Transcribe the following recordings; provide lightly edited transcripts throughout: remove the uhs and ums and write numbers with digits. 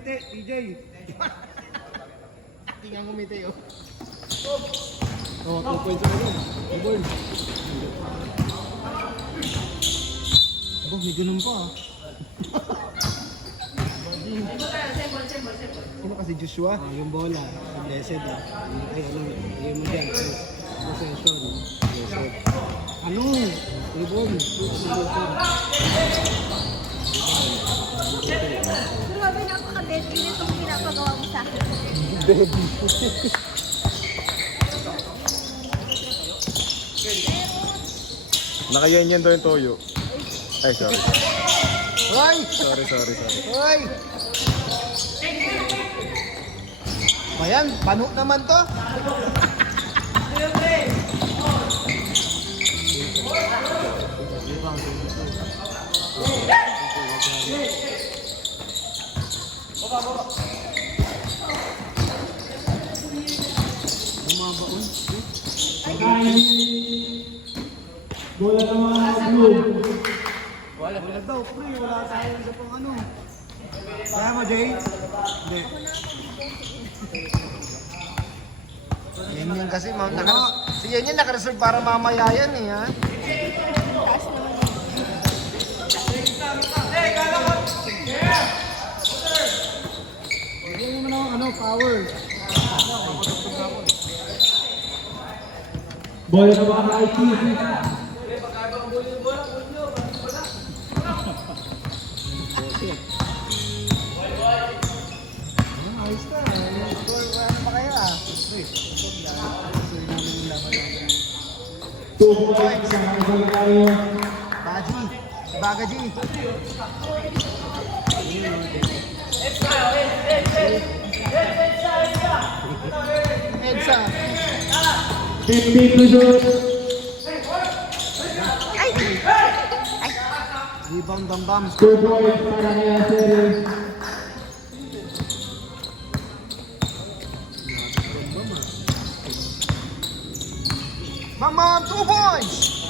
TJ. Tingnan kumite yun. Oh, 2 points na yun. Reborn. Aba, may ganun pa ah. Sino kasi Joshua? Yung bola. Blessed ah. Ay, ano, yun mo dyan. Possession. Blessed. Ano? Reborn. Grabe, napaka-deadly nitong pinapagawa mo sa akin. Deadly. Nakayanyan daw yung toyo. Ay, sorry. Hoy! Sorry. Hoy! Ayan, pano naman to. Bola naman blue. Wala daw, pre. Wala tayo sa pang ano. Kaya mo, Jay? Hindi. Yan kasi, si yan naka-reserve para mamaya yan eh, ha? Taas naman. Bigyan mo naman ano, power. Bola naman kay Keith. Ayos na. Ano pa kaya? Wait. Sir namin yung laban namin. 2 points sa isang tayo. Baji. Bagaji. Edsa. 50 to shoot. Ay! Rebound Bambam. 2 points para kay Aseri. Bambam, 2 points!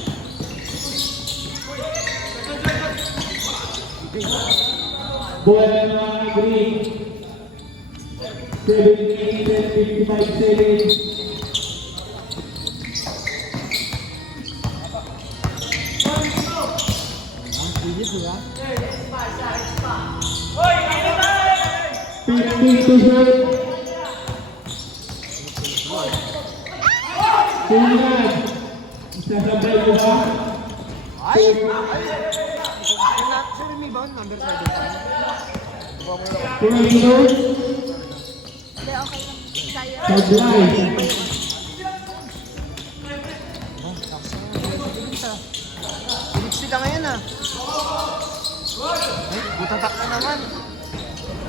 Bola naman green. 17 and 55 seconds. Ang pilit, diba? 50 to shoot. Tingnan. Isasabay ko ba? Ay! Sino yung rebound? Number 7. Tingnan. Hindi, okay lang. Kaya. Sablay. Oh, saksa nga. Pilit sila ngayon ah. Ay, butatak na naman.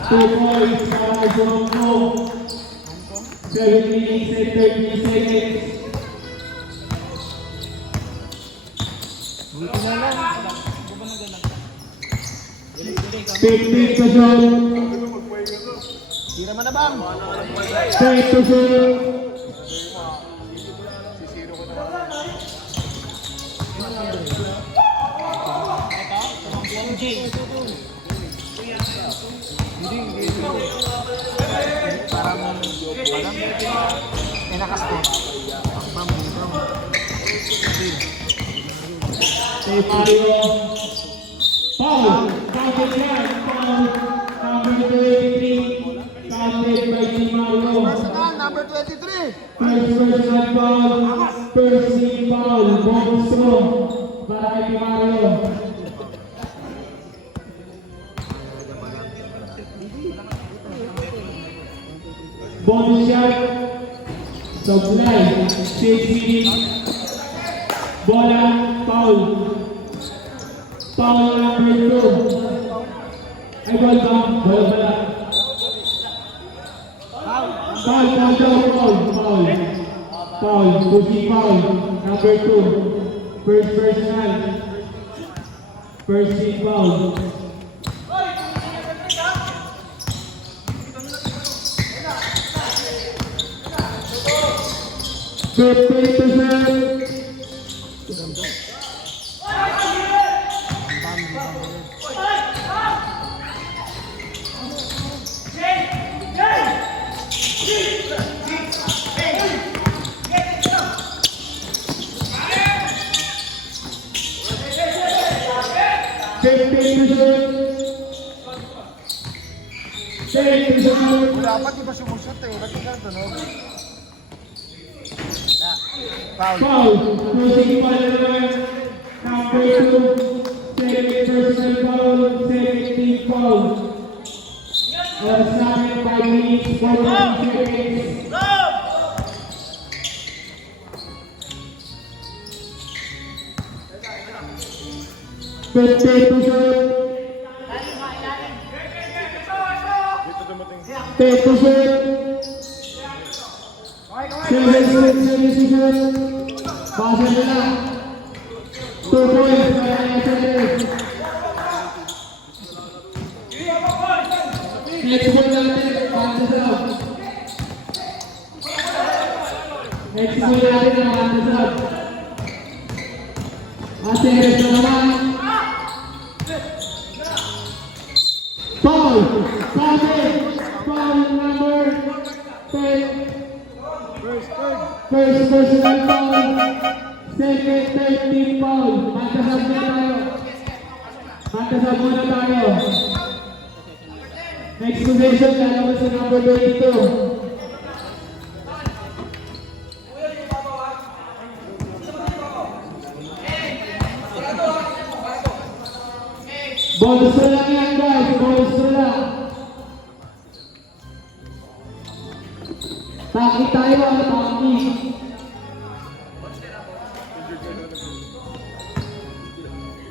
2 points para kay Jongko. 7 minutes and 30 seconds. Buti na lang. 15 to shoot. Tira mo na bang? 10 to shoot. Parang pinaka-spot. Bang, bang. Kay Mario. Foul. Counted yan. Foul. Number 23. Counted by Team Mario. Personal, number 23. First personal foul. First team foul. Bonus throw. Para kay Team Mario. Bonus shot. Supply. 6 minutes. Bola. Foul. Foul number 2. Ay, ball ba? Ball pala. Foul. Pushing foul. Number 2. First personal. First team foul. 15%. Dapat di ba sumusot eh? Ba't hindi ka tunog? Foul. Closing foul number 2. Second personal foul. Second team foul. Starting 5 minutes, 40 seconds. Dito dumating. 10%. 7 Pasa nila. 2 points para SLS. Next ball natin, Pantasab. Next ball natin ang Pantasab. SLS na naman. Foul! Foul number 10. First personal foul. Second, third team foul. Pantasab muna tayo. Pantasab muna tayo. Next possession, lalabas sa number 22. Bonus na lang yan guys, bonus na lang. Taki tayo ang taki.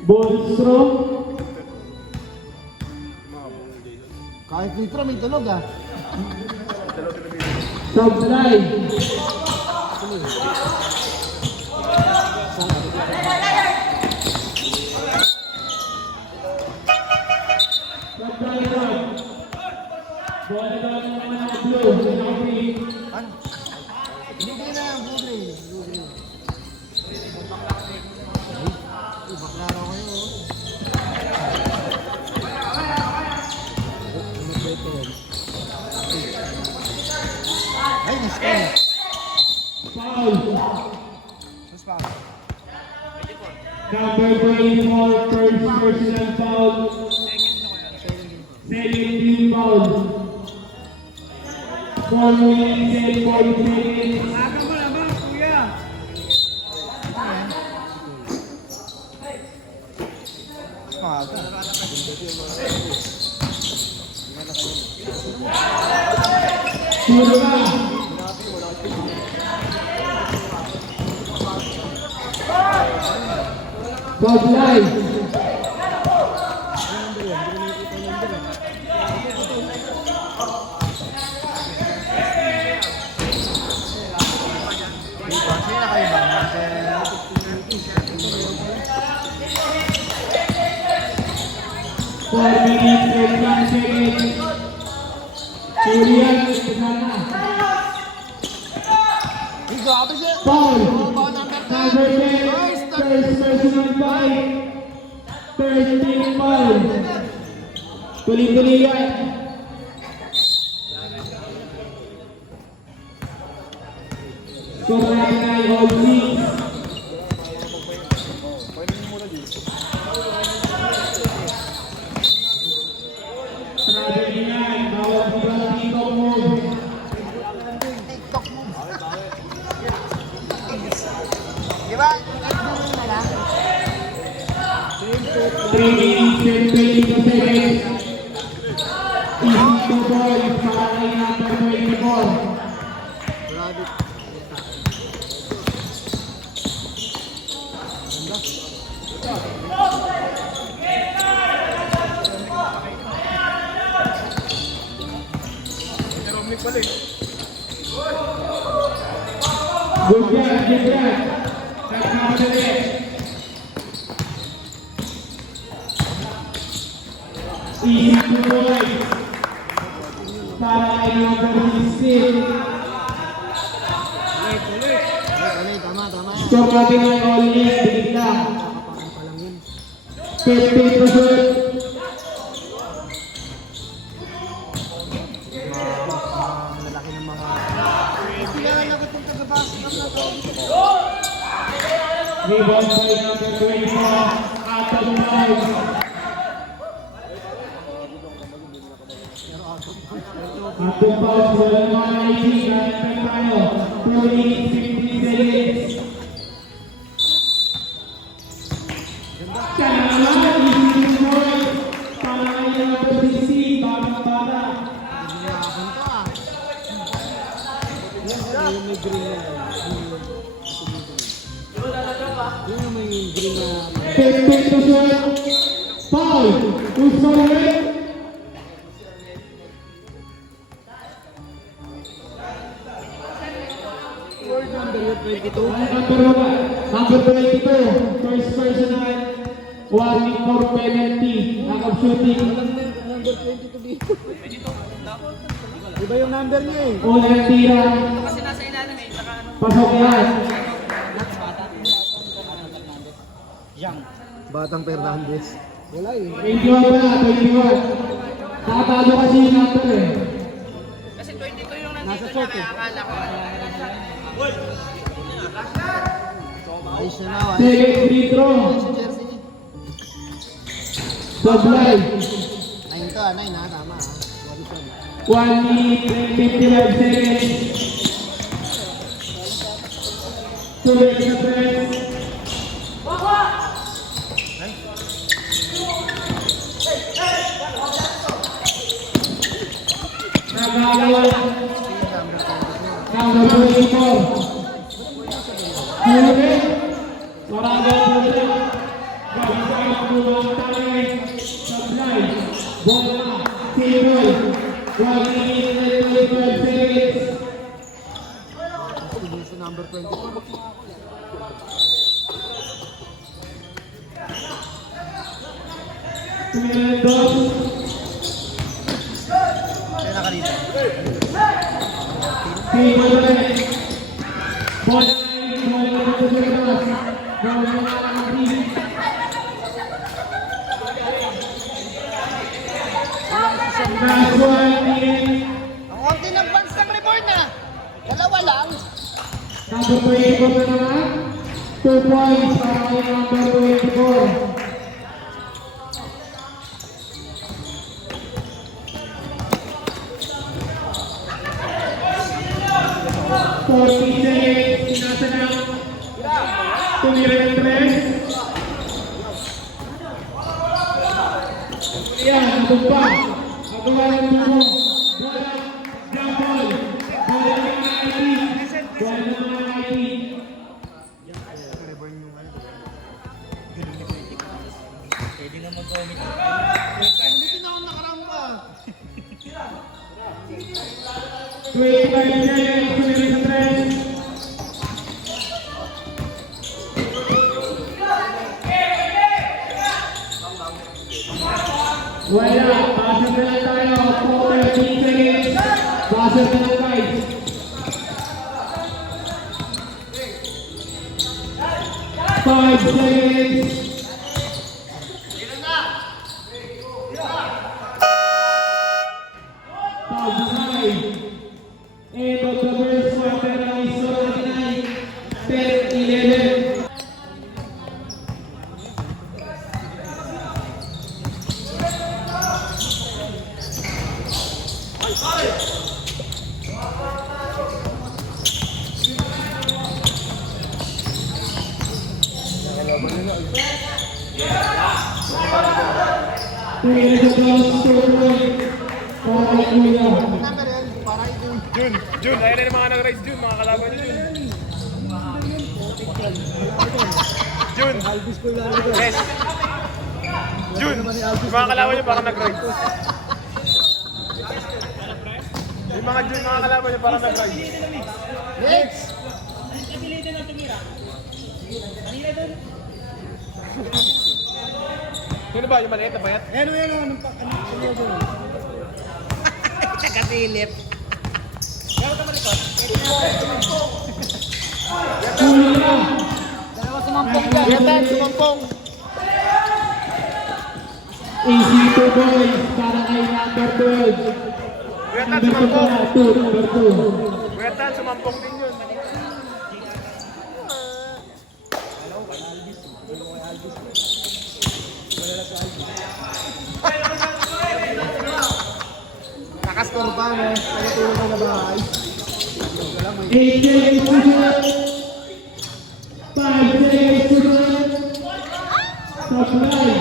Bonus throw. Kahit litro may tunog ah. Subslide. Hindi na yung blue green. Bakla raw kayo. Ay, na-spell. Foul. Mas pa. Number 24, first personal foul. Second team foul. 4 minutes and 40 seconds. Sino ba? Subslide. Four minutes and 10 seconds. Julian, sana. Foul. Number 10, first personal foul. Third team foul. Tuloy-tuloy yan. Score natin ay all six. Sabi niyan, bawal silang TikTok move. Diba? 3 minutes and 22 seconds. Easy to ball para kay number 24. Good job, good job. Nagmamadali. Easy to ball para kay number 16. Tama. Score natin ay all in, bigit lang. 50%. Lalaki ng mga... Hindi na lang itong taga-basket na to. Rebound by number 24, out of bounds. Ating pause, wala mga ID, natin tayo. 2 minutes, 15 seconds. Kailangan, easy to point. Para kayo na pag-isip, bata-bata. Yung may green na. Yung may green na. 15 to shoot. Foul. Who's going to win? Number 22, first personal, warning for penalty, lack of shooting. Number 22 dito. Iba yung number niya eh. Unang tira. Pasok yan. Batang Fernandez. Wala eh. 21 pa na, 21. Nakatago kasi yung number eh. Nasa short eh. Ayos na na. Second free throw. Jersey. Sablay. 9 to, 9 ha, tama ha. 1 minute, 55 seconds. Tuloy sa press. Nagagawa. Number 24. Huli. Maragay huli. Gagawin ang buwang tayo. Sablay. Bola. Tibol. 1 minute, 25 seconds. Sa number 24. Tumilendos. Kaya nakalito. Tibol ulit. Bola. Bola na sa labas. Bola na ang tibol. Last 1 minute. Ang konti ng fans ng reborn na. Dalawa lang. Number 24 na naman. 2 points para kay number 24. Nasa na. Tumira ng 3. Yan, natumpa. Nagawa ng tubo. Bola. Jump ball. Bola ng mga IT. Bola ng mga IT. Hindi na ako nakaramba. 25 seconds. Tumira ng 3. Wala, pasok na lang tayo. 13 seconds. Pasok na lang guys. 5 seconds. End of the first quarter ng Isol 10-11. Kuya sa class, tuloy. Para kay Kuya. Number yan, para ito. Jun, ayun na yung mga nag-race Jun, mga kalaban ni Jun. Jun, Albis ko lang ito. yes. Jun, yung mga kalaban niyo parang nag-race. Yung mga Jun, mga kalaban niyo parang nag-race. Next! Sino ba? Yung maliit na bayat? Ano yan? Anong doon? Nakasilip. Huli na. Dalawa sumampong dyan. Yatan, sumampong. Easy to boys para kay number 12. Wetan, Number 2 sumampong. na, number 2. Wetan, sumampong din yun. Nakascore pa, no? Nagtulong ka na bahay. 8 seconds to shoot. 5 seconds to shoot. Supply.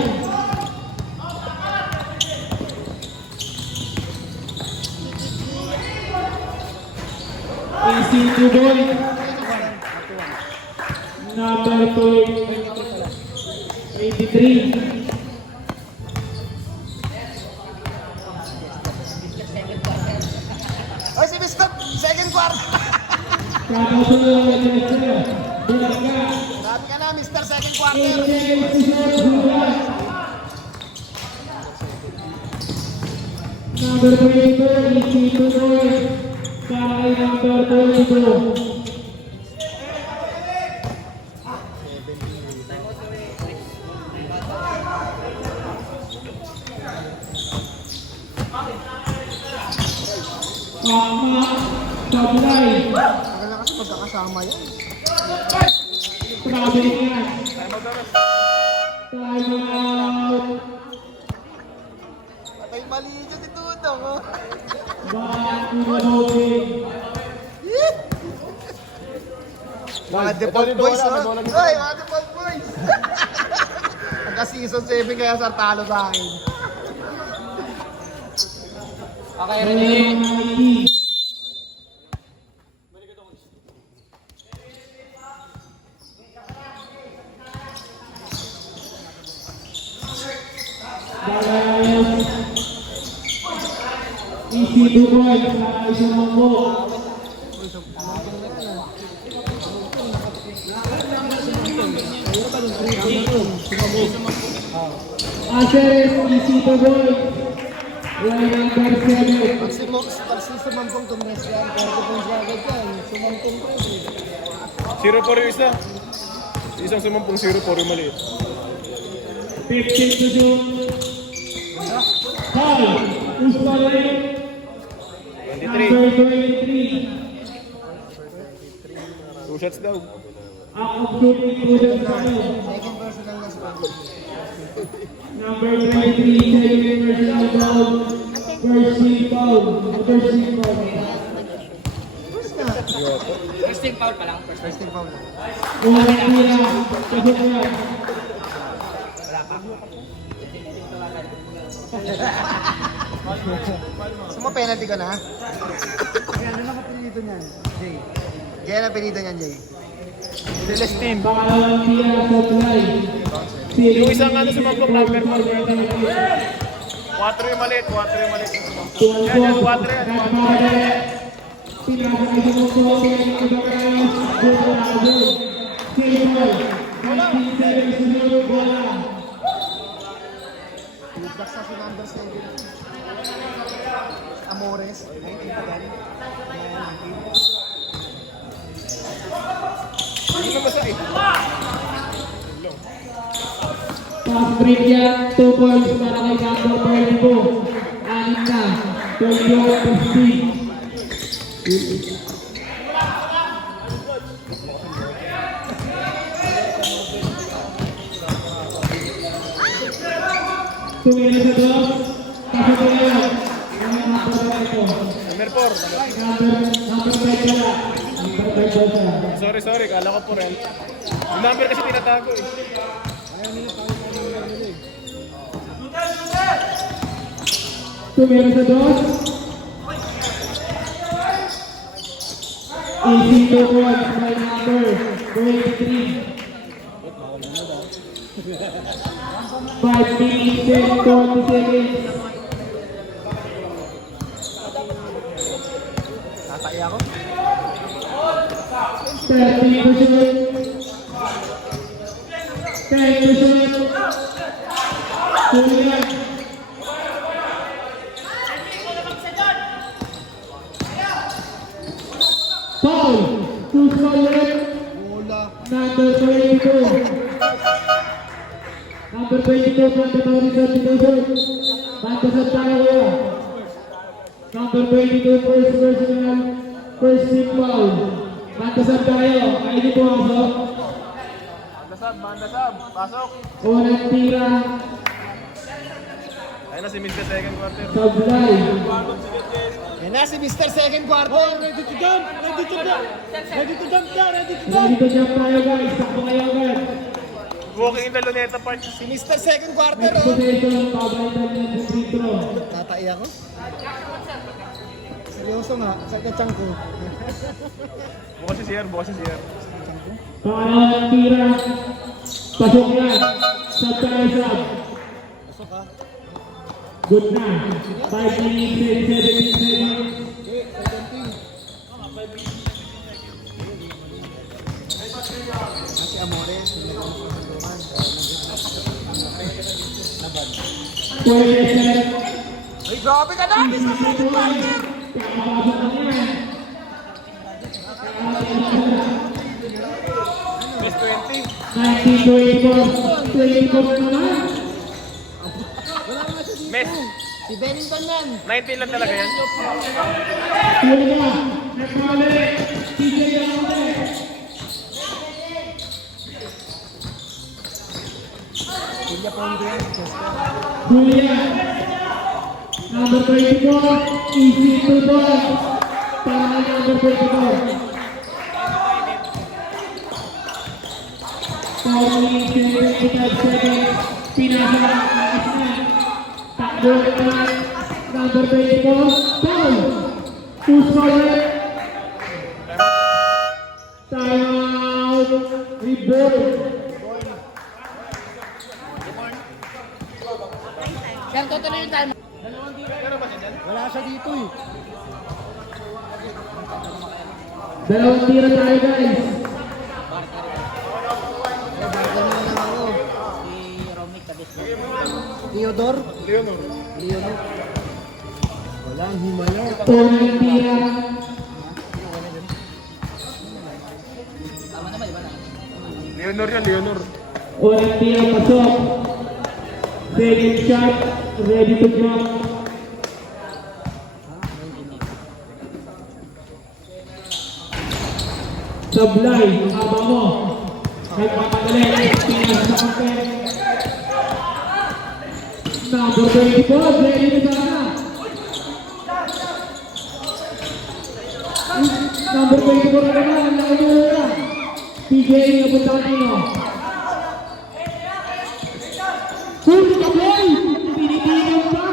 Easy to boy. Number 83. Oy, si Biscuit, second quarter. Grabe ka na, Mr. Second Quarter. Number 22, easy to boy. Para kay number 22. Supply. Akala kasi magkakasama yan. Traveling yan. Time out. Patay mali dyan si Tutong, oh. Back to the holding. Mga default boys, oh. Oy, mga default boys. Pagka season 7 kaya sir, talo sa akin. Okay, ready? Easy to boy, para isang manggo. Aceres, easy to boy. Line number 7. Pag si sumampong tumres yan, 40 points agad yan. Sumampong ko. 0-4 yung isa. Isang sumampung 0-4 yung maliit. 15 to shoot. Foul. Uspalay. 23. Number 23. 2 shots daw. Ang shooting prudent tayo. Second personal na spot. Number 23, second personal foul. First team foul. First team foul. First team foul lang. Unang tira. Kasabayan. Gusto mo penalty ka na? Kaya ano na kapilito niyan? Jay. Kaya na pinito niyan, Jay. Celestine. Pangalawang tira. Supply. Yung isang ano sumampung number 4. 4 yung maliit, 4 yung maliit. Yan, yan, 4 yan. Pinasa kayo ng kote ng Ibacaras. Bukarado. Silver. 19 seconds to shoot. Bola. Baksa si number 7. Amores. 19 pa yan. Hindi na masakit. Fast break yan. 2 points para kay number 32. Anim na. 21-15. Tumira sa dos. Kasabayan. Number 4. Number 5 pala. Number 5 pala. Sorry, kala ko po rin. Yung number kasi tinatago eh. Tumira sa dos. Easy to points by number 23. 5 minutes and 40 seconds. Tatay ako. 30 to shoot. 10 to shoot. Tumira. Foul. Who's calling? Number 22. Number 22, mandatory substitution. Bantasan tayo kuya. Number 22, first personal, first team foul. Bantasan tayo. Kainin po ako. Banda sab, pasok. Unang tira. Ayan na si Mr. Second Quarter. Sablay. Yan na si Mr. Second Quarter. Ready to jump! Ready to jump! Ready to jump na! Ready to jump! Ready to jump tayo guys. Takbo kayo agad. Walking in the Luneta Park. Si Mr. Second Quarter, Next oh. possession, pabalitan niya sa free throw. Tatai ako. Seryoso nga, sakit tiyan ko. Bukas si CR, bukas si CR. Pangalawang tira. Pasok yan. Sub tayo sub. Good na. 5 minutes, 17 seconds. Si Amores, hindi ako makasundukan. Laban. 4 Ay, grabe ka na! Mr. Second Quarter! Kakapasok na yan. Miss 20. 19-24. 24 naman. Wala nga siya dito. Miss. Si Bennington yan. 19 lang talaga yan. Huli ka. Nagpabalik. TJ Yamonte. Silya Pondo yan. Huli yan. Number 24. Easy to ball. Para kay number 24. 4 minutes, 25 seconds. Pinasa na. Takbo na. Number 24. Foul. Who's correct? Timeout. Rebound. Yan, tutuloy yung time. Wala siya dito eh. Dalawang tira tayo guys. Barka na lang ako. Theodore? Leonor. Walang himala. Unang tira. Leonor yan, Leonor. Unang tira pasok. Second shot. Ready to drop. Sablay. Haba mo. Nagpapadali. Pinas sa kapit. Number 24. Ready to sana. Number 24 na naman. Nakimura. PJ napunta nino. Huli ka boy! Pinipinan pa!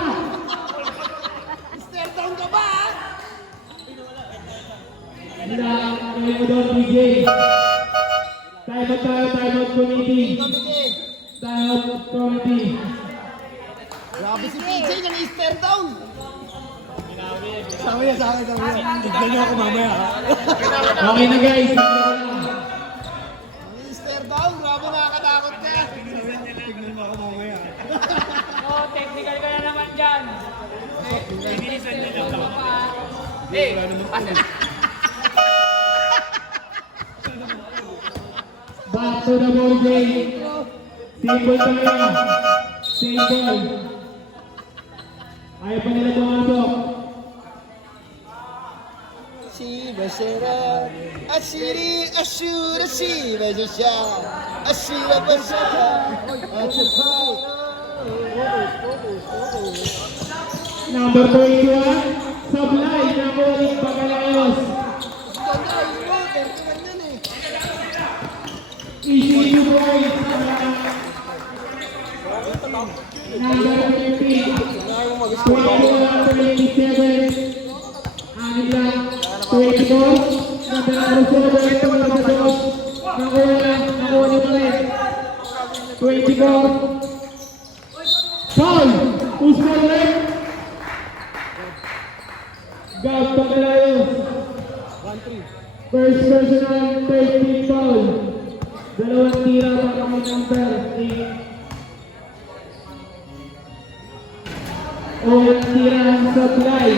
Stare down ka ba? Kaya mo doon, PJ. Time out committee. Time out committee. Grabe si PJ nang stare down. Sabi niya. Tignan niyo ako mamaya. Okay na guys. Ang stare down, grabe nakakatakot ka. Tignan mo ako mamaya. Technical ka na naman dyan. Binilisan niya lang. Back to the ball game. Simple tayo. Simple. Ayaw pa nila pumasok. Shiba Shara, Ashiri, Ashura, Shiba Shasha, Ashira Bashaka, Number 21. Sablay. Nakulit Pagalayos. Easy to boys. Number 15. 21-27. Anim lang. 24. Number 7. Nakuha pa rin. 24. Foul. Who's correct? Gab Pagalayos. First personal 13 foul. Dalawang tira para kay number 8. Unang tira ang Sablay.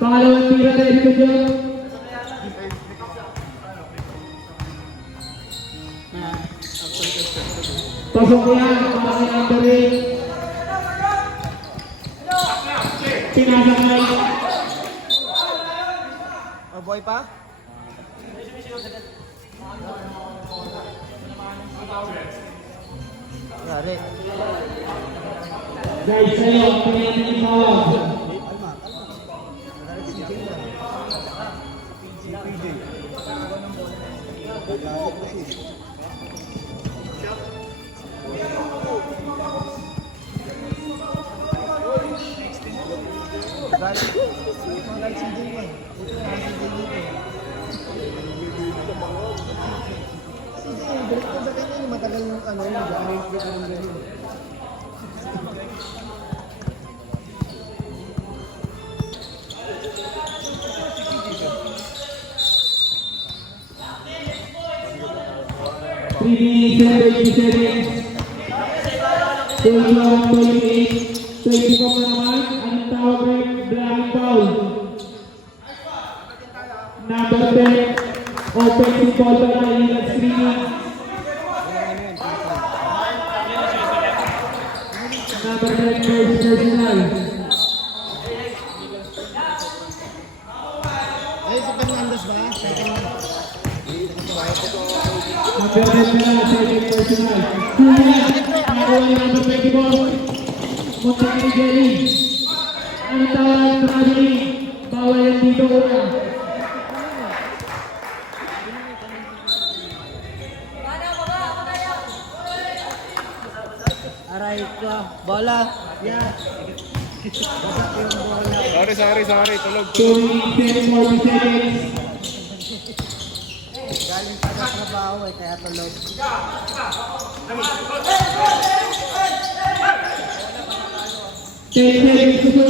Pangalawang tira ready to jump. Pasok yan para kay number 8. Pinasakay. Boy pa? Yari. Guys, sa'yo, pwede yung tawag. Matagal yung ano, Three minutes and 27. 28. 24 naman. Anong tawag rin? Blind foul. Number 10. Offensive foul by illegal screening. Number 10 first personal. Ay, si Fernandez ba? Second. Number 10 na second personal. Julian. Nakuha ni number 24. Montani Jelly. Anong tawag? Traveling. Bawal yan dito una. Aray ko. Bola. Yeah. Sorry, tulog. 2 minutes and 40 seconds. Galing pa sa trabaho eh, kaya tulog. 10 seconds to go.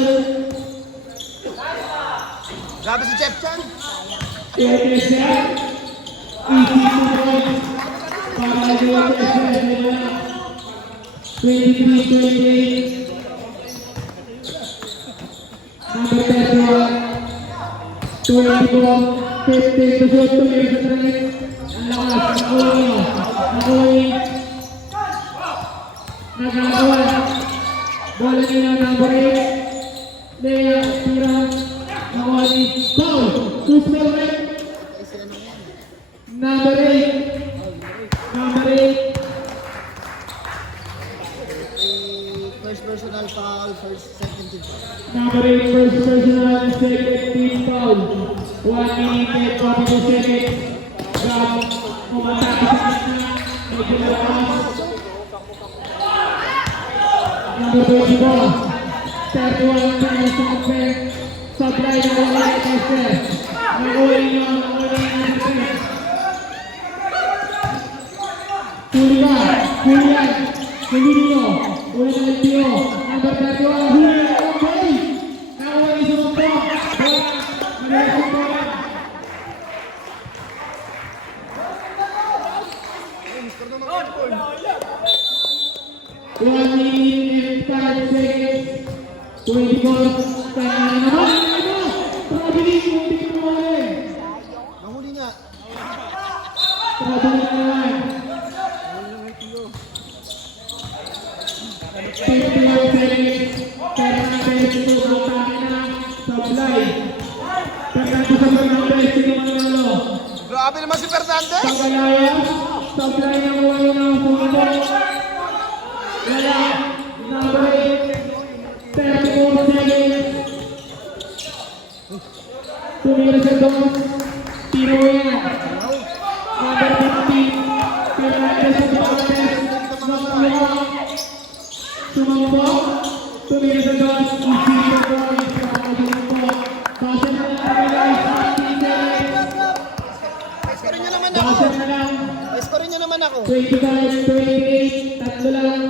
Grabe si Chef Chan. 10 seconds. Easy 2 points. Para nagawa ko sa SML. 23-28. Number 31. 24. 15 to shoot. 2 minutes and 3. Ang lakas. Nakuha nyo. Nagagawa. Bola nila number 8. Lea, tira. Nakuha ni Paul. Super red. Number 8. Number 8. First personal foul, second team foul. Number 8, first personal, second team foul. 1 minute and 42 seconds. Grab, umatake sa kanya. Medyo malakas. Number 24, 31 seconds to compare. Supply na wala yung tester. Nag-uwi nyo, number 3. Julian. Julinho. Uli na Lipio. Number 31, Julian. Okay. Nakuha yung sumumpa. One minute and 5 seconds. 24. Kaya naman. Traveling. Hindi mo ulit. Mahuli nga. Traveling naman. 51 seconds. Fernandez ito ang atake na supply. Fernandez sa Fernandez. Sino manalo? Grabe naman si Fernandez. Sa Galaya. Supply na mula yun ang sumunod. Wala. Number 8. 34 seconds. Tumira sa dos. Tiro yan. Number 15. Fernandez sa Fernandez. Nakuha. Sumampo. Tumira sa dos. Isip sa dos. Sumampo. Basa na lang ang live. 15 seconds. Scorin nyo naman ako. Basa na lang. Scorin nyo naman ako. 25, 28. Tatlo lang.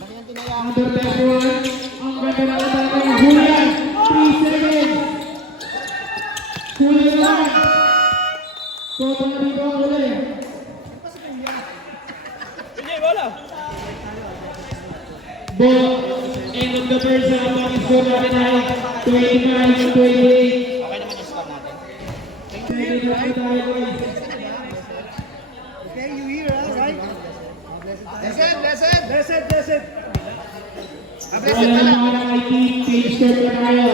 Laki ang tinaya. Number 31. Ang ganda na atake ng Julian. 3 seconds. Julian naman. Koto na dito ang uli. Ball. End of the first half. Ang score natin ay 25-28. Okay naman yung score natin. Second half na tayo guys. Okay, you hear us, right? Lesson. Bola ng mga IT. Page turn na tayo.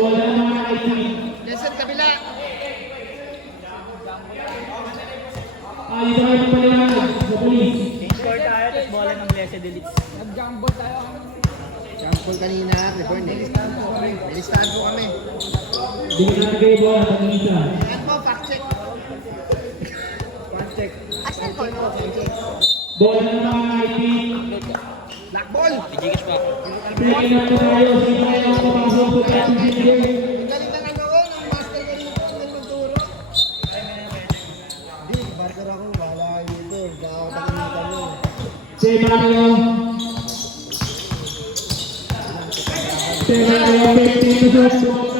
Bola ng mga IT. Lesson, kabila. Dito kayo ng paliwanag sa police. Score tayo, tapos bola ng Nag-jumble tayo. Sample kanina, reborn eh. May listahan po kami. Bigyan natin kayo bola sa isa. Yan po, fact check. Fact check. Asan ko? Bola na mga IT. Black ball. Second na tayo. Sino kayo ang papasok sa practice game? Ang galing ng ano ko, ng master kanina po ng nagturo. Di, barker ako, wala dito. Nakakapaginitan mo. Si Mario. Si Mario, 15 to shoot.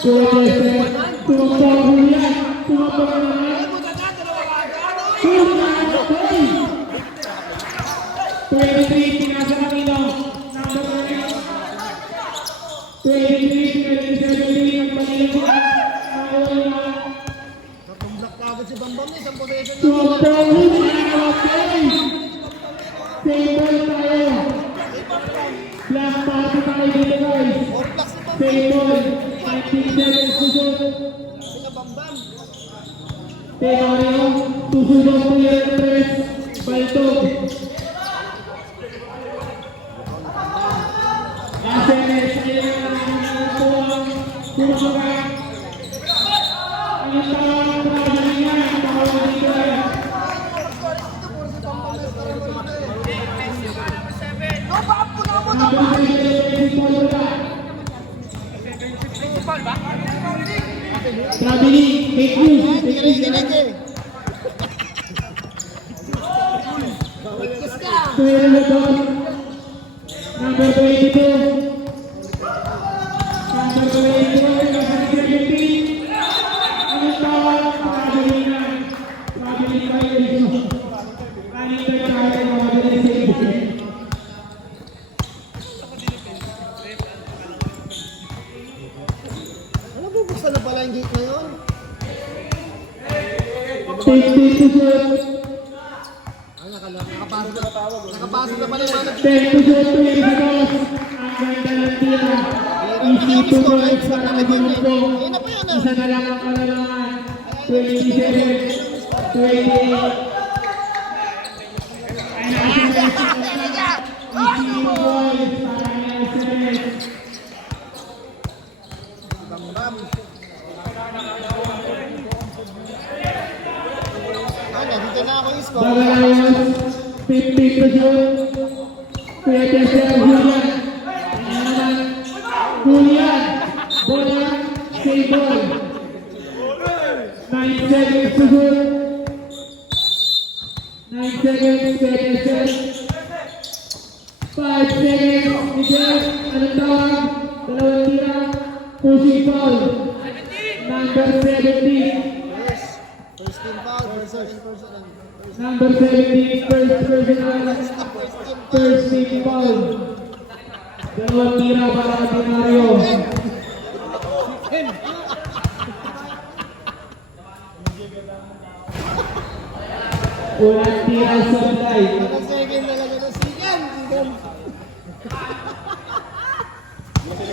Sumunta, binaganap. Tumampa ang hulihan. Tumampa ka naman. Sumunta, 23, pinasa kanino. Number 23, 17, ang panilo. Ayaw na. Natumblock ka agad si Bambam eh, isang possession lang. Tumampa ang hulihan. Okay. Table tayo. Black party tayo dito guys. All blocks si Bambam. Table. 19 seconds to shoot. Sila Bambam. Tenorio, susunod po yung press. Baltog. Nasenes, ayun na naman tuwang kumaga. Ang tawag ng traveling niya, ang tawag dito ay traveling, fake news, fake news yan. Number 22. Number 22, number 17. Ang tawag, traveling na. Traveling tayo dito. Kanina tayo, traveling save. Ano ba, buksan na pala yung gate na yun? 50 to shoot. Ay, nakapasok na pala yung mga 10 to shoot, 20 seconds. Ang ganda ng tira. Easy to points para kay Grupo. Isa na lang ang kalalangan. 27, 28. Ay, nasa easy to points para kay Nasenes. Bambam. Ano, dito na ako yung score. Bagalayos, 50 to shoot. Pwede siya Julian. Julian, bola, save ball. 9 seconds to shoot. 9 seconds, pwede siya. 5 seconds, Miguel, anong tawag? Dalawang tira, pushing foul. Number 17. First team foul, first person. Number 17, first personal, first team foul. Dalawang tira para sa Tenario. Unang tira sa flight. Second na lang ito. Sigan.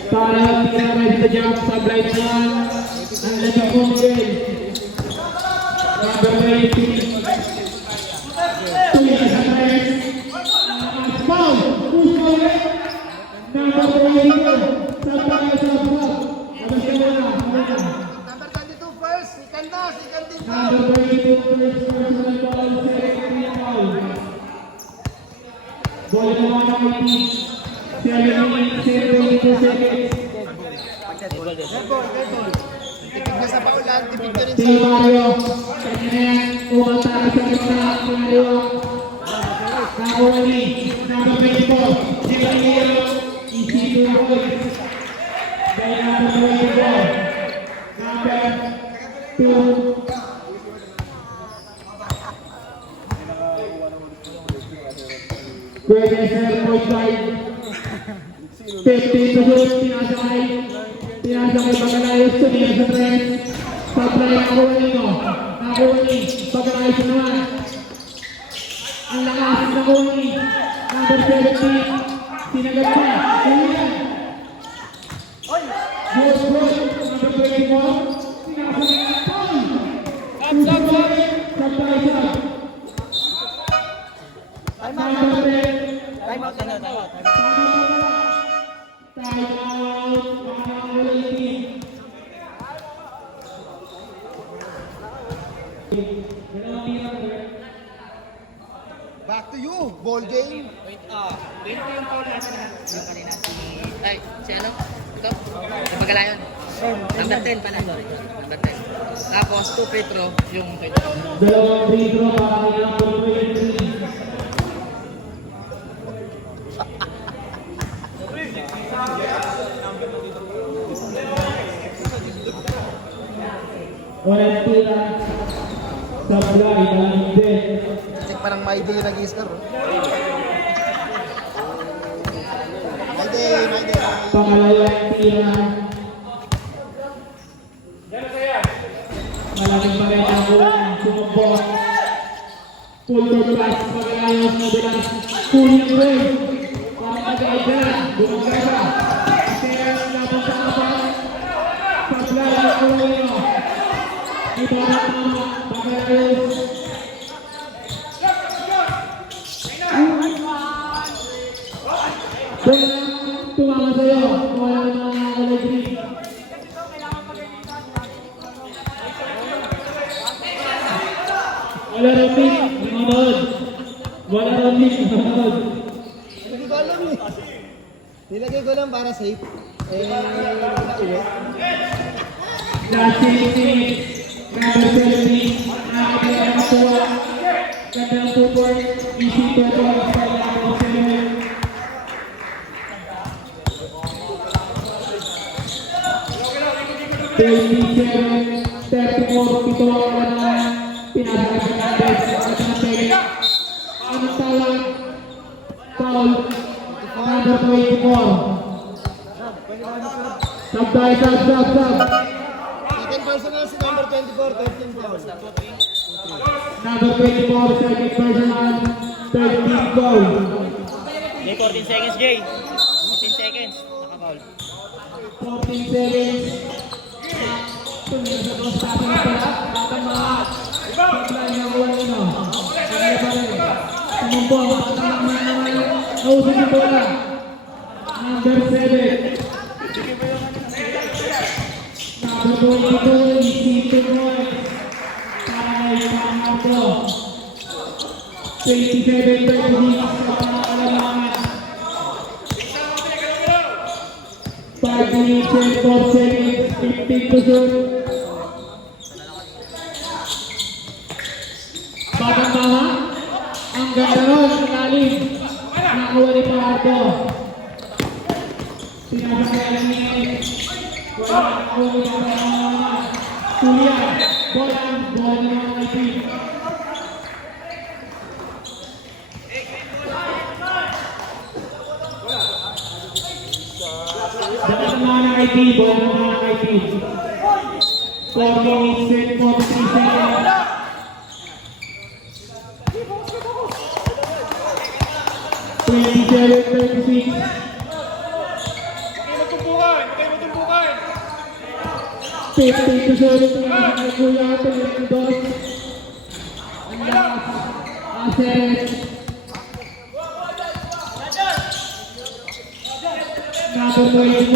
Para tira ready to jump sa flight niya. Ang lagang Miguel. Number 23. Tuloy sa press. Foul! Push foul ulit. Number 22. Sa tayo sa block. Abas ka muna. Number 22 first. Second na. Second team foul. Number 22, first personal foul, second team foul. Bola naman ang IT. 7 minutes, 72 seconds. Tipid na sa paulan. Tipid na rin Si sa... Mario. Kanya na yan. Umata sa kita. Mario. Nakuha ni. Number 24. Si Mario. Easy to avoid. Dahil number 24. Number 2. Pwede sa point guard. 50 to shoot. Pinasakay. Pinasakay Bagalayos. Tumira sa press. Sabray nakuha nito. Nakuha ni Bagalayos naman. Ang lakas nakuha ni number 17. Sinagat na. Julian. Good, good. Number 24. Pinasakay na Paul. Sabray sa Number 10. Time out na. Time out. Number 18. Back to you. Ball game. Wait, 20 yung foul natin na. Yung kanina ay, si ano? Ito? Yung Pagalayon. Number 10 pala, sorry. Number 10. Tapos, 2 free throw yung 20. Dalawang free throw para kay number 23. Walang tira. Supply, dalamig din. Check parang my day yung nag-i-score. My day. Pangalawang tira. Malaking bagay na ulang sumubok. Full court pass, pag-ayos na bilang kunyang break. Para mag-aidera, bumagara. Kaya naman sa kapal. Supply ng Corino. Ibarat na pag-ayos. Bola, tumama sa'yo. Wala na Allegri. Wala roaming, manood. Wala roaming, manood. Hindi ko alam eh. Nilagay ko lang para safe. Uwi. Last 6 minutes. Number 17. Nakakita ng tuwa. Ganda ng support. Easy to go. Style number 7. Pito ang pinasakit ng Andes at ng Pele. Anong tawag? Foul. Number 24. Sub tayo, sub. Second personal si number 24, 13 foul. Number 24, second personal, 13 foul. Jay, 14 seconds, Jay. 14 seconds. Naka-foul. 14 seconds. Tumingin sa cross passing na pala. Tama. Supply ng Corino. Kaya pa rin. Tumumpong. Nausap yung bola. Number 7. Number 22. Easy to points. Para kay Pangardo. 27-36 sa pangalamangan. 5 minutes and 4 seconds. 15 to shoot. Batang-tama. Ang ganda nun. Lalim. Nakuha ni Pangardo. Pinasakyan ni wala nakuha ni Pangardo. Tulian. Bola ng mga IP. Dapat ng mga IP. Bola ng mga IP. 4 minutes and 43 seconds. Kayo matumbukan. 50 to 7 ang kuya ito yung dos. Ang lakas. Asset. Number 24.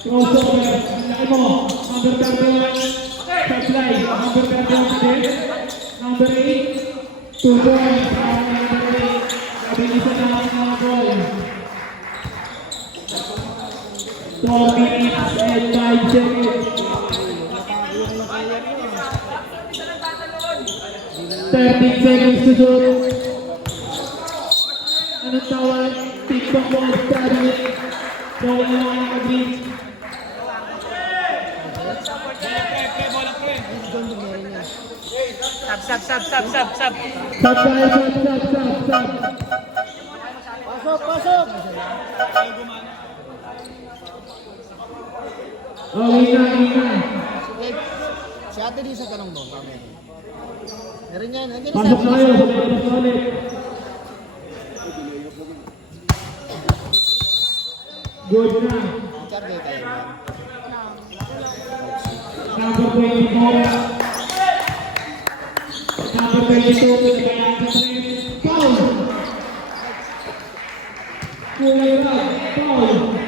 Crossover. Ang laki mo. Number 31. Supply. Number 31 din. Number 8. 2 points. Number 8. Nabilisan na ang mga ball. 4 minutes and 5 seconds. 13 seconds to shoot. Anong tawag? TikTok ball study. Bawal na mga mag-green. Sub. Sub tayo, sub. Pasok! Oh, hina. Si Ate Lisa tanong mo, mamaya. Meron yan. Nandiyan Pasok sa tayo, labas ulit. Good na. Charge tayo. Number 24. Number 22. Foul. Kulera, foul.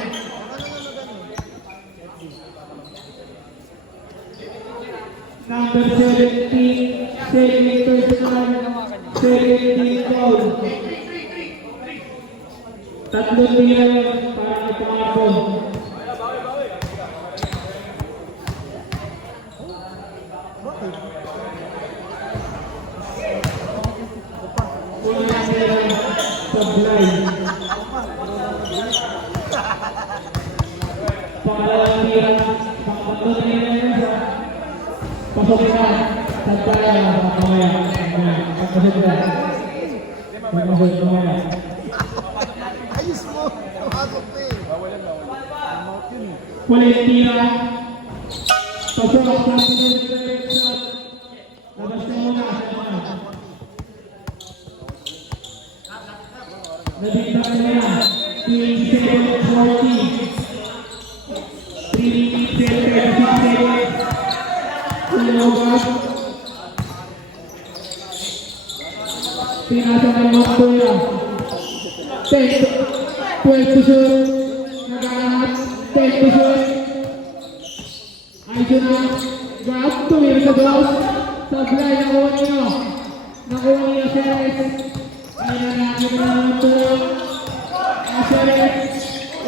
Number 17, second personal, 17 foul. Tatlong player para ipangapon. Unang player, Sablay. Pangalawang player, pang-tatlong player, pasok na, Sablay, mamaya. Pagpasok na. Pagpasok na mamaya. Ayos mo. Tumasok na eh. Valentina. Pasok sa pinag-direct shot. Labas na muna. Nabintang na yan. 27-40. 3 minutes and 36 seconds. Ulogas. Pinasa ng Montoya. 10, 12 to shoot. Nagahanap. 10 to shoot. Ayun na. Gap. Tumira sa gloves. Sablay. Nakuha niyo. Nakuha niyo Ceres. Ayun na. Ayun na naman to. Ceres.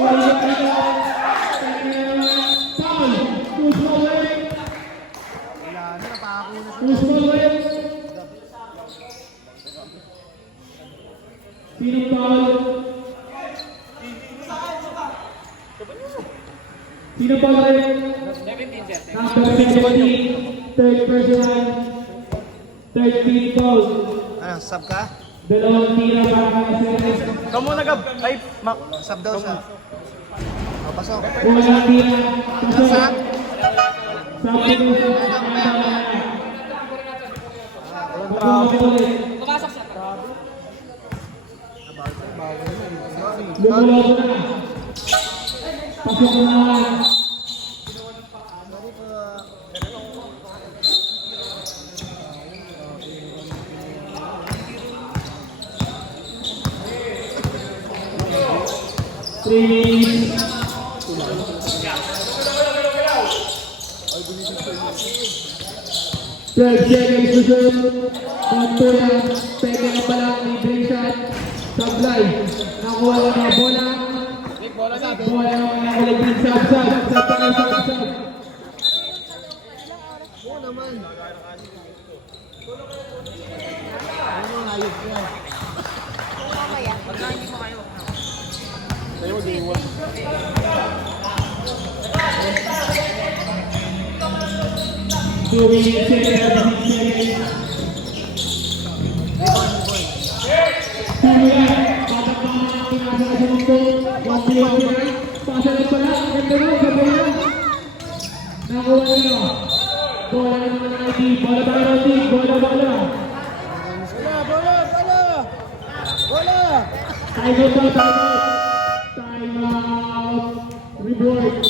Wala ka na. Foul. Push forward. Push forward. Sinong foul? Sino foul ulit? Number 17, third personal, 13 foul. Ano, sub ka? Dalawang tira para kay Ceres. Kamu nag ay Sub daw siya. O, pasok. Walang tira. Pasok. Sub? Sabi ko sa Pasok ulit. Lumulobo na. Pasok na naman. Three minutes. Third seconds to shoot. Montoya. Pwede na pala ang libreng shot. Sablay. Nakuha na ng bola. Bola naman ang libreng shot. Sab. Oo naman. Ano, ayos yan. Mamaya. Two minutes and 36 seconds. Tumula. Patak pa nga ang pinasa sa mundo. 1-0. Pasa na pala. Ganda mo. Sa bola. Nakuha nyo. Bola naman ang ID. Bola tayo ng team. Bola. Bola! Time out. Time out. Reward.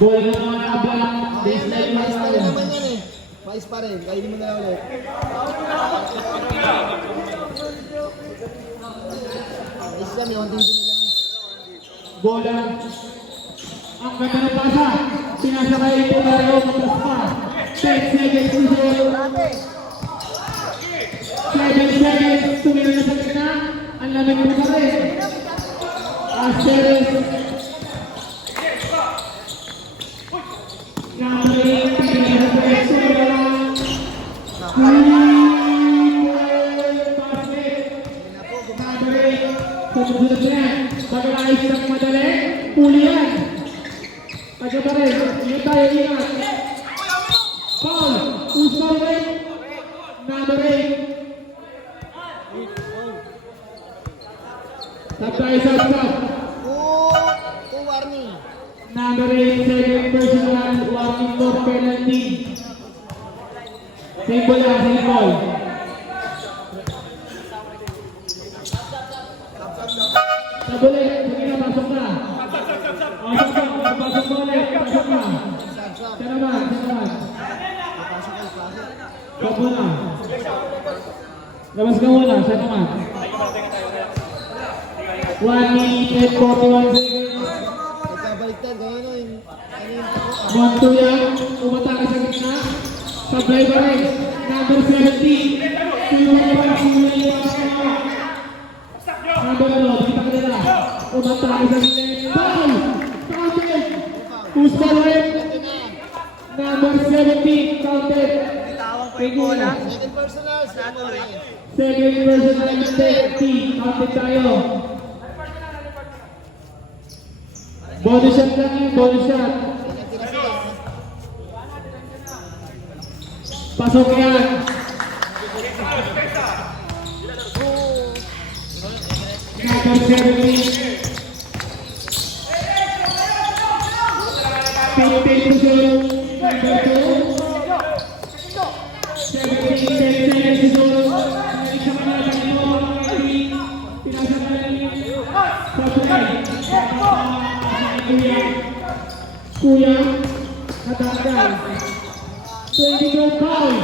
Bola naman abang. Baseline Mais pa rin lang. naman yan eh. Mais pa rin. Kainin mo na ulit. Mais lang, yung tingin lang. Bola. Ang ganda ng pasa. Sinasakay ito na rin ang matas pa. 10 seconds to shoot. 7 seconds. Tumira na sa gitna. Ang lamig mo pa rin. Ceres. Number 8. Tumira sa gitna. Tumira lang. Number 8. Sumunod na yan. Pag-aayos ng madali. Huli yan. Pagka pa rin. Ingat tayo, ingat. Foul. Usman rin. Number 8. Tap tayo sa stop. Two warning. Number 8, second personal, warning for penalty. Same ball lang, same ball. Sabulit, sige na, pasok na. Pasok na, pasok na. muna. Labas ka muna, siya naman. 1 minute and 41 seconds. Pagkabaliktad, gano'n o yung... Ano yung tako? Montoya, umatake sa gitna. Sablay pa rin. Number 70. Number ano, kita ka nila. Umatake sa gitna. Foul! Counted! Usman rin. Number 70, counted. Pingula. Second personal, Second personal mistake. Counted tayo. Bonus shot lang yun, bonus shot. Pasok yan. Number 17. 15%. Number 2. 17, 10 seconds to go. Isa ka na lang ito, mga kaibigan. Pinasa ka lang yun. Kuya, natanggal. 22 foul.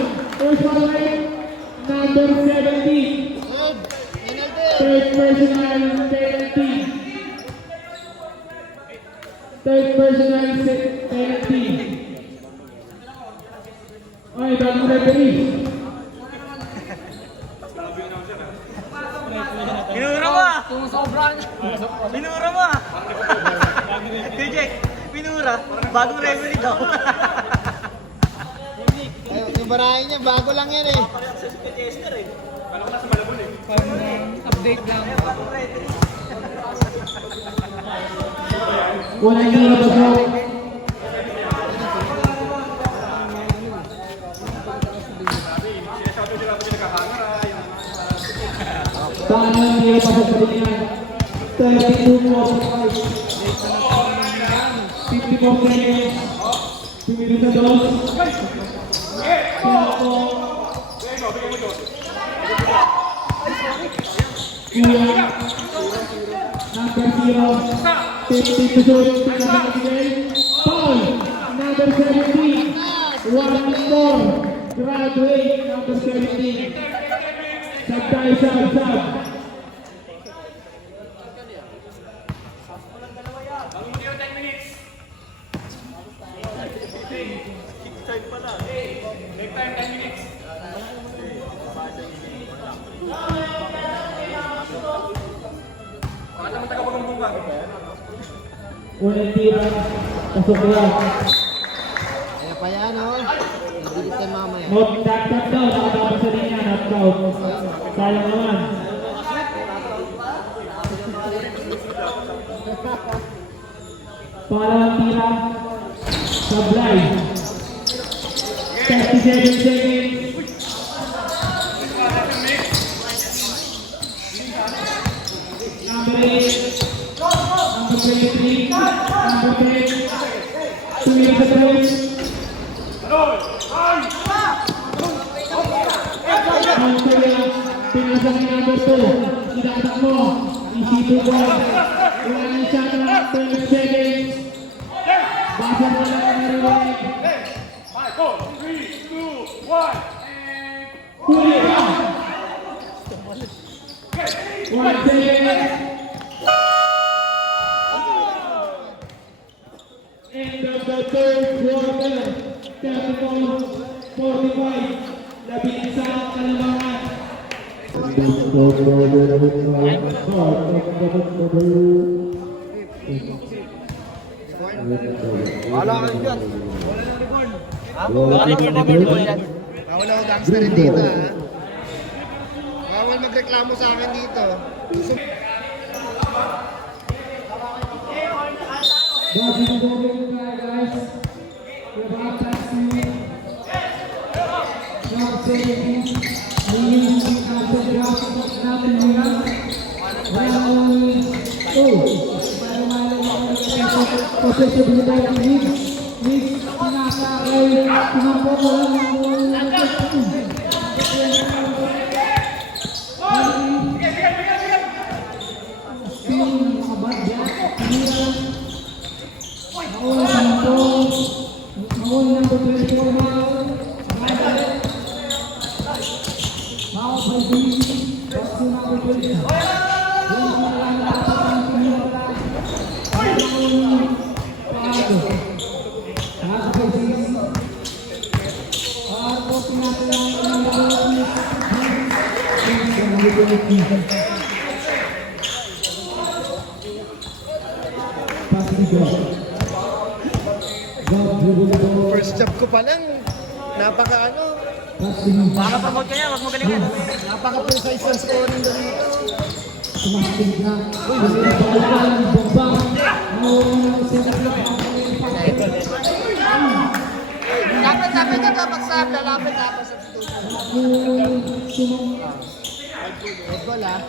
First foul rate, number 70. Third personal penalty. Third personal penalty. Ay, bagong referee. Pinura mo ah! Pinura mo ah! DJ, pinura. Bagong referee daw. Yung barahin niya, bago lang yan eh. Wala yung nalabas. Paano yung hindi pasok sa linyan? 32-45. 54 seconds. Pumili sa dos. Kuya. Number 0. 50 to shoot. Foul. Number 17. 1 more. Graduate. Number 17. Sab tayo, sab. Unang tira, pasok lang. Kaya pa yan o. Hindi tayo mamaya. Tap daw, nakatapos sa linya, not out. Sayang naman. Pangalawang tira, sablay. 37 seconds. Number 8. Number 23, number 3, 2 minutes at race. Montoya, pinasa ni number 2. Idatak mo, isipin ko. Wala na siya ng 12 seconds. Basa mo lang ang narinig. Huli ka! 1 second. End of the third quarter, 34-45, labing-isang kalamangan. Wala kayo dyan. Bawal ako gangster dito ha. Bawal magreklamo sa akin dito. Guys. We're about to see job savings. Meaning after job natin muna. Posibilidad ng league. Pinakakay. Pinakpo ko lang Pasto. Nakakapag-6. Ako pinatulang ng First job ko pa lang, napaka ano, Makapromote ka niya, wag mo galingan. napaka precise ang scoring doon dito. Sumakilig na. Uy, ang bomba. Lapit na ito, pagsab, lalapit na ako sa red ball ah.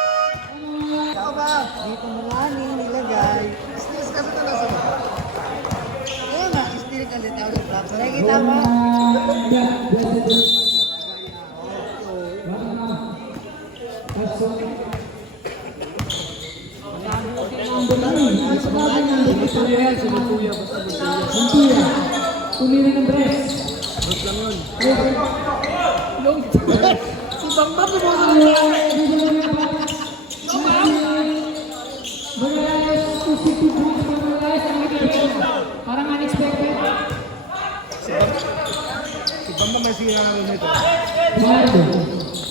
Ikaw ba? Dito mo nga nilagay. Stress kasi ito nasa ba? Oo nga, still ka din ako sa props. Nakikita mo? Tumira ng dress. Si Bamba po mo. Parang unexpected. Si Bamba may singalan nito. Marco.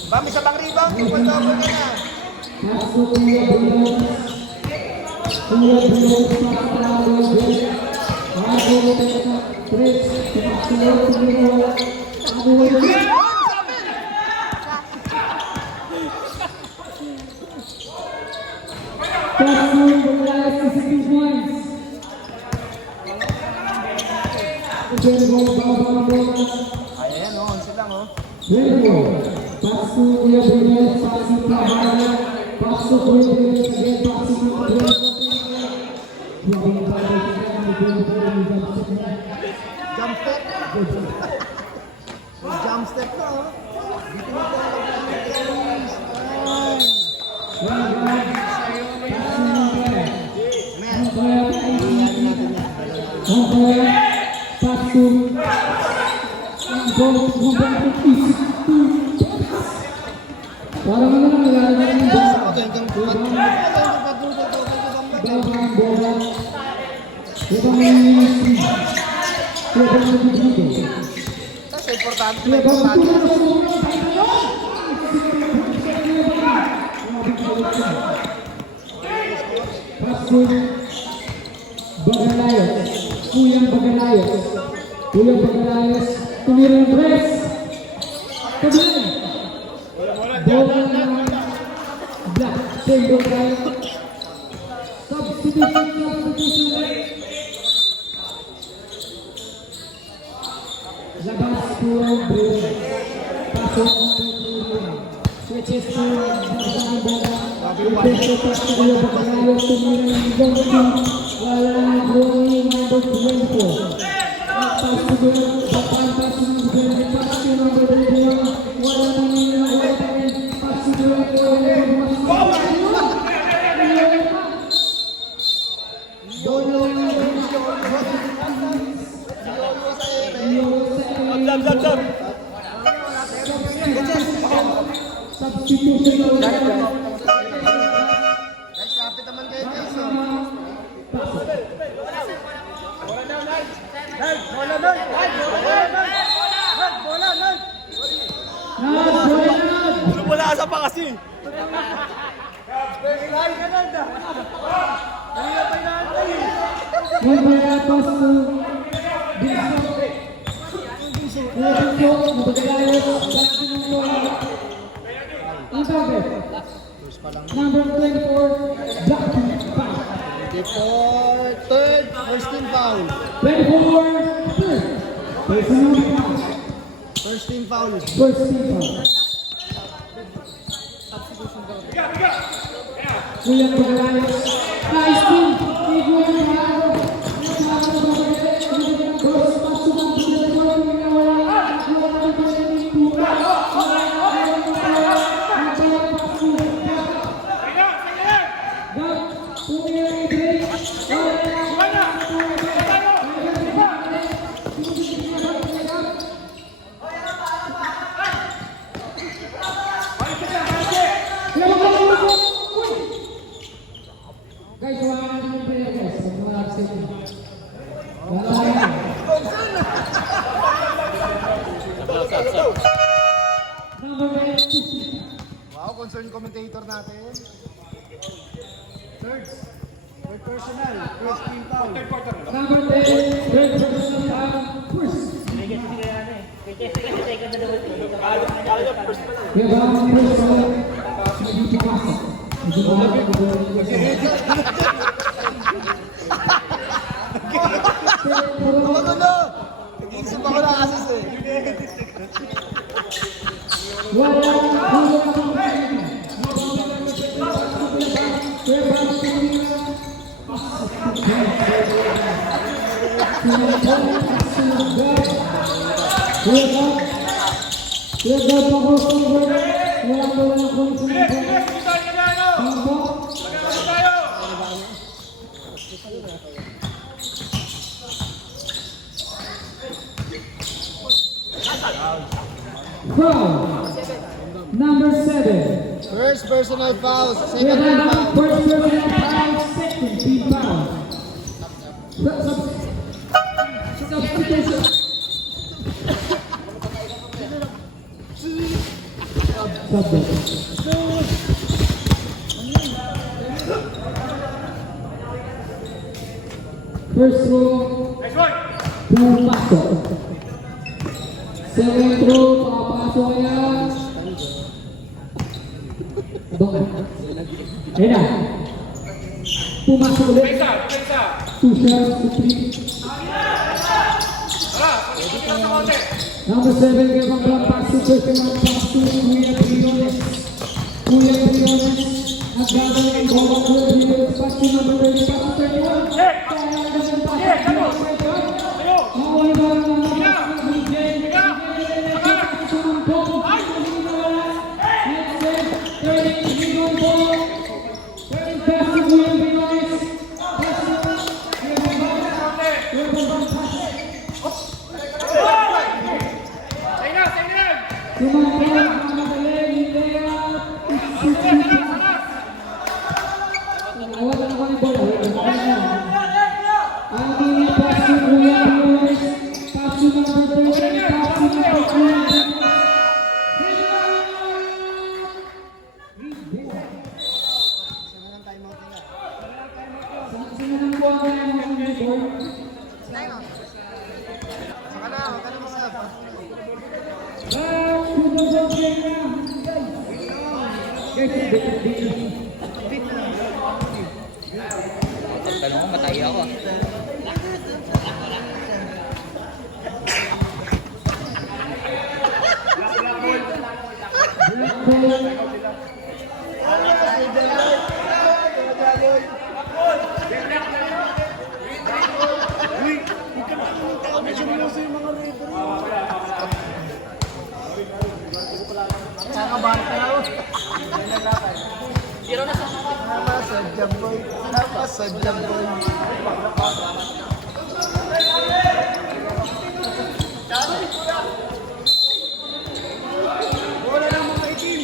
Bami sa bang rebound, triple double ka na. Marco Kuya Bruno. Kuya Bruno sa panalo. Marco Kuya Tres. Kuya Bruno. Ako Ayan o, 11 lang o. Pasu Kuya Bruno. Pasu Prabhaya. Pasu Kuya Bruno. Pasu Kuya Bruno. Jump step. May jump step na o. Dito mo po Parang ano lang nilalagay ng bola. Dalawang bola. Ibang ministry. Ibang dito. Kasi importante na importante. Pasko Bagalayos. Kuyang Bagalayos. Kuyang Bagalayos. Tumira ng press. Tumira. Bola ng black. Same Bagalayos. Substitution. Labas Kuyang Bruno. Pasok switches to Bagalayos bola. Ipento pa sa Kuyang Bagalayos. Tumira ng Gonti. Wala ng Brony number 24. Pass to the Japan, pass to the pass to number 24. Wala na nila, wala na nila. Pass to the substitution. Guys, kapit naman kayo guys o. Wala asa pa kasi. Number 24, Black. Before third, first team foul. 24, third. Personal foul. First team foul. First team foul. Kuya Pagalayos. Nice team. Iguan Haro. Cross pass to the concerned commentator natin. Third personal, first team foul. Number 10, third personal foul, first. We have our first foul. Hindi pumasok. Hindi Magulo! Nag-iisip ako ng asis eh. Foul. Number 7. First personal foul, We second team have foul. first personal foul, second team foul. Substitution. First row, pumasok. Second row, papasok yan. Doon. Ayan na. Pumasok ulit. Two shots to three. Number 7, Gavang Club, pass to personal, pass to Kuya Briones. Kuya Briones, at Gavang and Gavang Club, Briones, pass to number 30, pass to 31. Awal ba ang mga pass to BJ? Pass to Mampong. Next set, 30, Gavang Ball. 30, pass to Kuya Briones. Pass to Gavang Ball. Gavang Ball, pass. Tumangkot, mamagaling, hindi yan. Awal na naman yung bola. Ang mga pass to Kuya Briones. Pass to number 30, pass to number 20. Sino nang buwan na yung mga boy? Saka na, huwag ka na mga Tanong ko, matay ako. Napasadya boy. Napasadya boy. Bola ng mga team.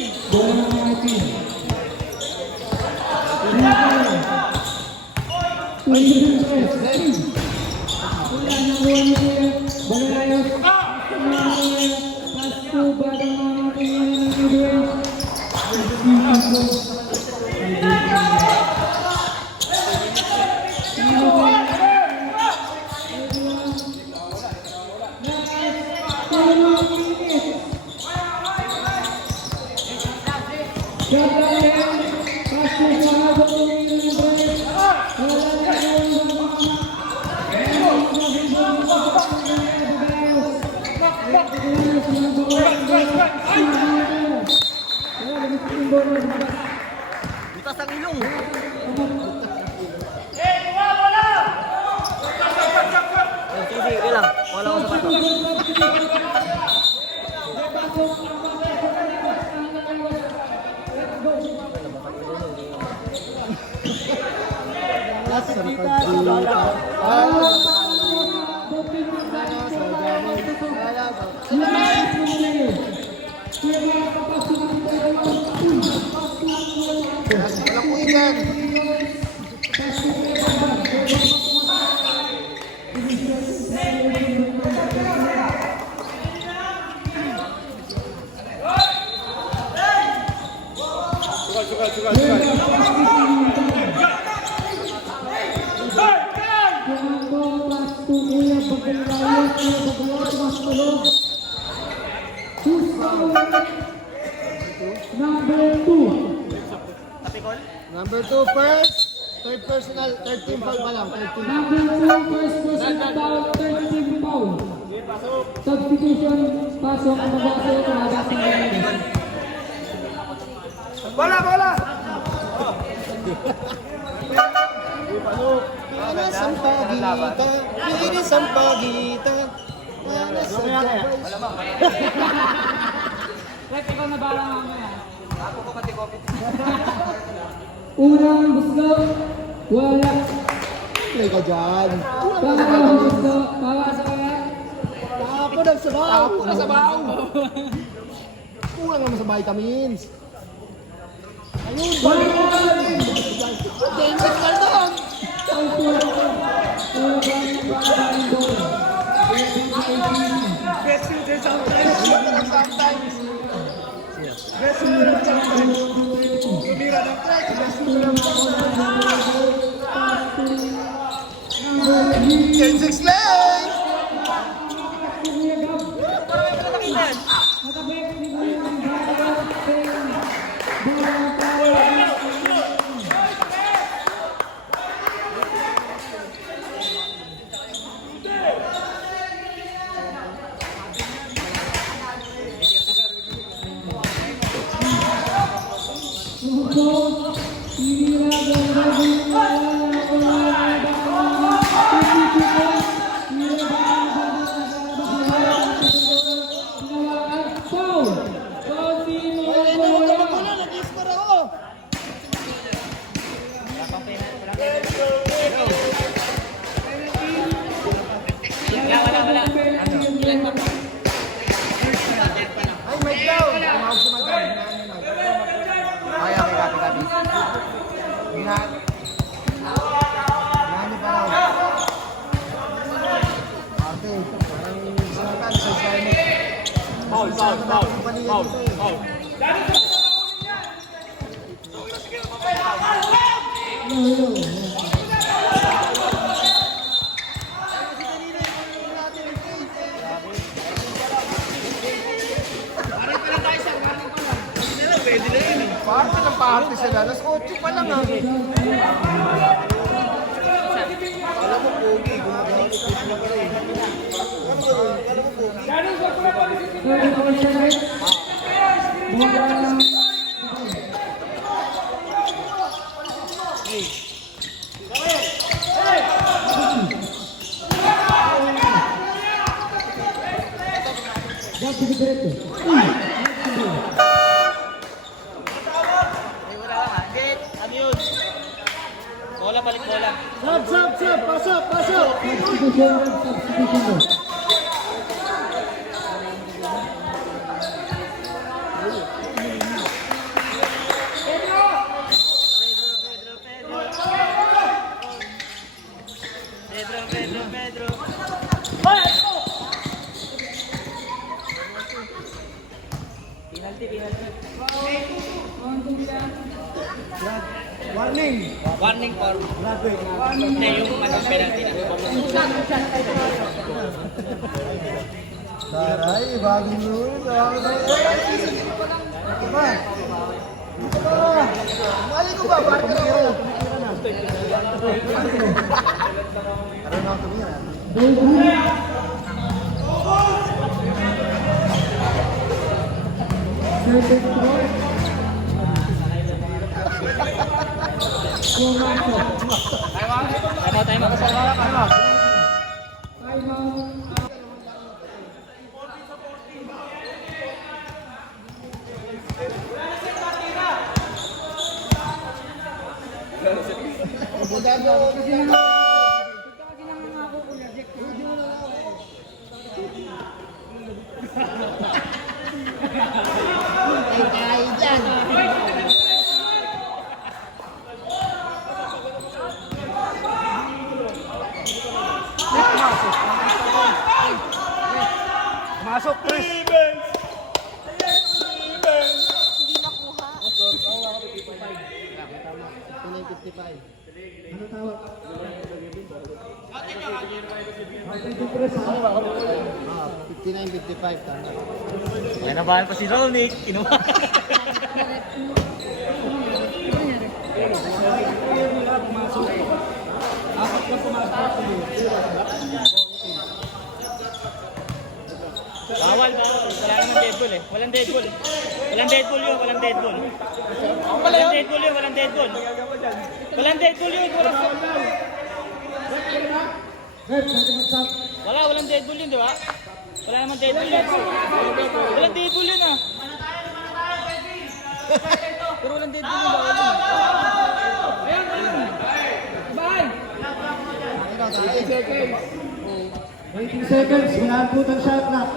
Butas ang ilong. Sige lang. Wala ko sa pato. Walang kuigan. Tumangko, pass to Kuya Bagalayan. Kuya Bagalayan, mas tulog. Who's foul? Number 2. Number 2 first. Third personal, third team foul pa lang. Third team. Number 2, first personal foul, third team foul. Substitution, pasok ang mabasa yung kumabasa ng mga. Linis ang pagita, linis ang pagita. Unang gusto, wala. Play ka dyan. Pangalawang gusto, pawasa kaya. Tapo ng sabaw. Tapo ng sabaw. Kulang naman sa vitamins. Ayun, James Caldon. James Explain. Ay, may daw. Tumawag si Madam. Ay, okay, copy. Ingat. Nani pa raw. Ate, parang sinatan sa Chinese. Foul. Party ng party sila. Alas 8 pa lang ah. Alam mo, Pogi. Gumagawa ko na pala eh. Alam mo, Pogi. Bola, balik bola. Sab. Pasok. Substitution. Pedro. Penalty. Warning for. Hindi, yung penalty na. Taray, bagong rules. Mali ko ba? Partner ako. Karoon ako tumira. Masuk, Chris. Hindi nakuha. Ano tawag? Ah, 59-55, tama. Kaya nabahan pa si Ronick. Kinuha. Apat lang pumasok. Bawal. Wala naman deadpool eh. Walang deadpool. Walang deadpool yun. Walang deadpool. Walang deadpool yun. Walang deadpool. Walang deadpool yun. Walang deadpool yun, di ba? Wala naman deadpool yun. Walang deadpool yun ah. Pero walang deadpool yun. Bawal yun. Bye! 18 seconds, wala po ng shot clock.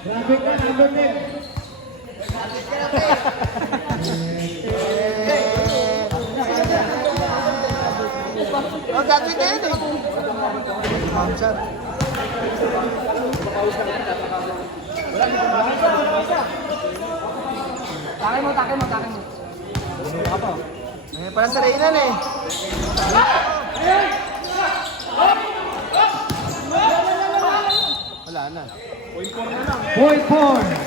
Graphic na, number 10. Oh, gagawin na yun eh. Bouncer. Takay mo. Parang sa Reynan eh. Wala na. Point 4.